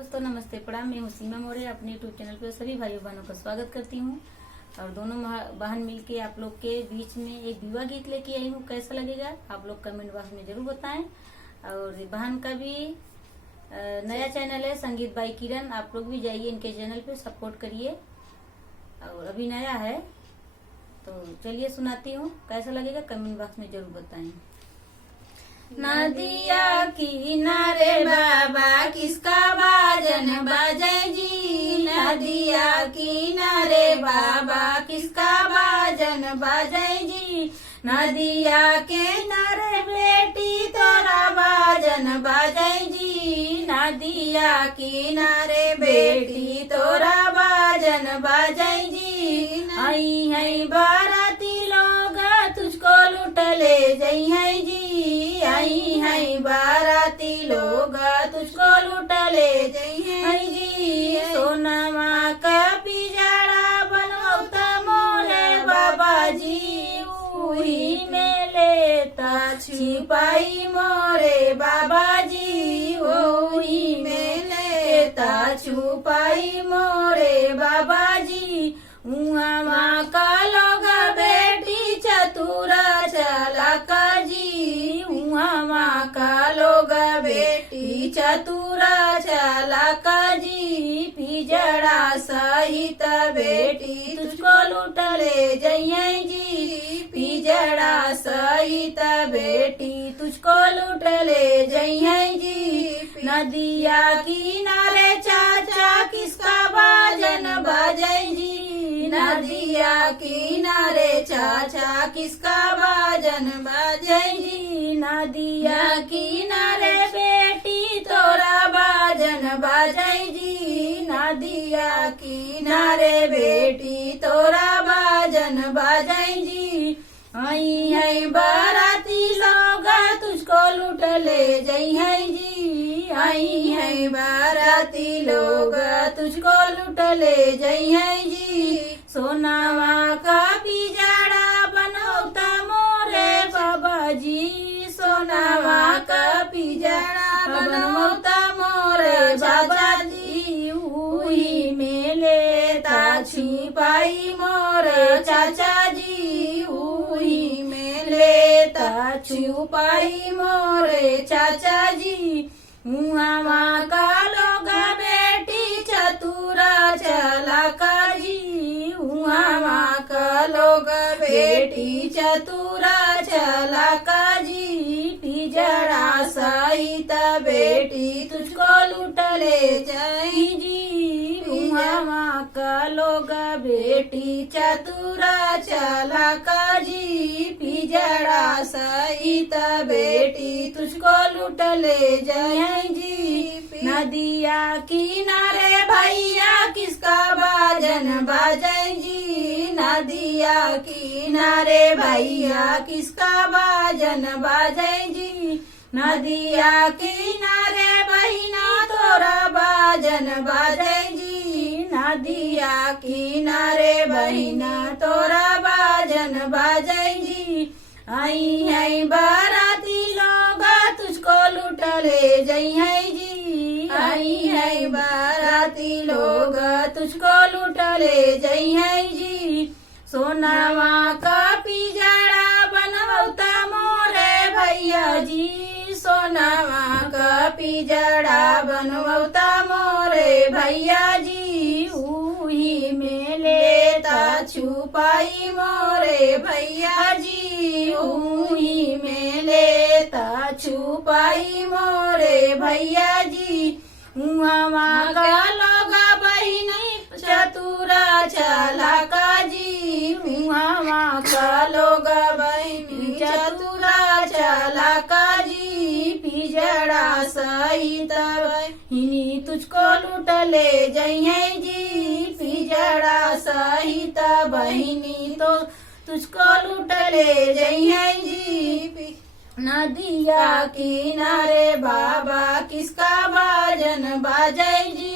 दोस्तों नमस्ते प्रणाम। मैं हूँ सीमा मौर्य। अपने यूट्यूब चैनल पे सभी भाइयों बहनों का स्वागत करती हूँ और दोनों बहन मिलके आप लोग के बीच में एक विवाह गीत लेके आई हूँ। कैसा लगेगा आप लोग कमेंट बॉक्स में जरूर बताएं। और बहन का भी नया चैनल है संगीत बाई किरण, आप लोग भी जाइए इनके चैनल पे सपोर्ट करिए। और अभी नया है तो चलिए सुनाती हूँ, कैसा लगेगा कमेंट बॉक्स में जरूर बताएं। नदिया किनारे बाबा किसका बाजन बजे जी, नदिया किनारे बाबा किसका बाजन बजे जी, नदिया किनारे बेटी तोरा बाजन बजे जी, नदिया किनारे बेटी तोरा बाजन बजे जी, आई है बाराती लोग तुझको लुट ले जई है जी, आई है बाराती लोग तुझको लुट ले जई है जी, सोनमा का पिजड़ा बनौता मोरे बाबा जी, उही में लेता छिपाई मोरे बाबा जी, उही में लेता छुपाई मोरे बाबा जी, उहाँ का लोग बेटी चतुरा चलाका जी, उहाँ का लोग बेटी चतुरा चलाका जी, पिजड़ा सहित बेटी तुझको लूट ले जइए जी, पिजड़ा सहित बेटी तुझको लूट ले जइए जी, नदिया किनारे चाचा किसका बाजन बजै जी, नदिया किनारे चाचा किसका बाजन बजै जी, नदिया किनारे बेटी तोरा बाजन बजै जी, नदिया किनारे बेटी तोरा बाजन बजै जी, आई है बाराती लोग तुझको लूट ले जई है जी, आई है बाराती लोग तुझको लूट ले जई है जी, सोनावा का पिजड़ा बनौता मोरे बाबा जी, सोनावा का पिजड़ा बनौता मोरे बाबा जी, उही में लेता छिपाई मोरे चाचा जी, उही में लेता छुपाई मोरे चाचा जी, उहाँ का लोग बेटी चतुरा चलाका जी, उहाँ का लोग बेटी चतुरा चलाका जी, पिजड़ा सहित बेटी तुझको लूट ले जाई जी, उहाँ का लोग बेटी चतुरा चलाका जी, पिजड़ा सहित बेटी तुझको लूट ले जाए जी, नदिया किनारे भैया किसका बाजन बजै जी, नदिया किनारे भैया किसका बाजन बजै जी, नदिया किनारे बहिना तोरा बाजन बजै जी, नदिया किनारे बहिना तोरा बाजन बजै जी, आई है बाराती लोग तुझको लूट ले जई है जी, आई है बाराती लोग तुझको लूट ले जई है जी, सोनावा का पिजड़ा बनौता मोरे भैया जी, सोनावा का पिजड़ा बनौता मोरे भैया जी, उही में लेता छुपाई मोरे भैया जी, उही में लेता छुपाई मोरे भैया जी, उहाँ का लोग बहिनी चतुरा चलाका जी, उहाँ का लोग बहिनी चतुरा चलाका जी, पिजड़ा सहित बहिनी तुझको लूट ले जइए जी, पिजड़ा सहित बहिनी तो तुझको लूट ले जइए जी, नदिया किनारे बाबा किसका बाजन बजै जी,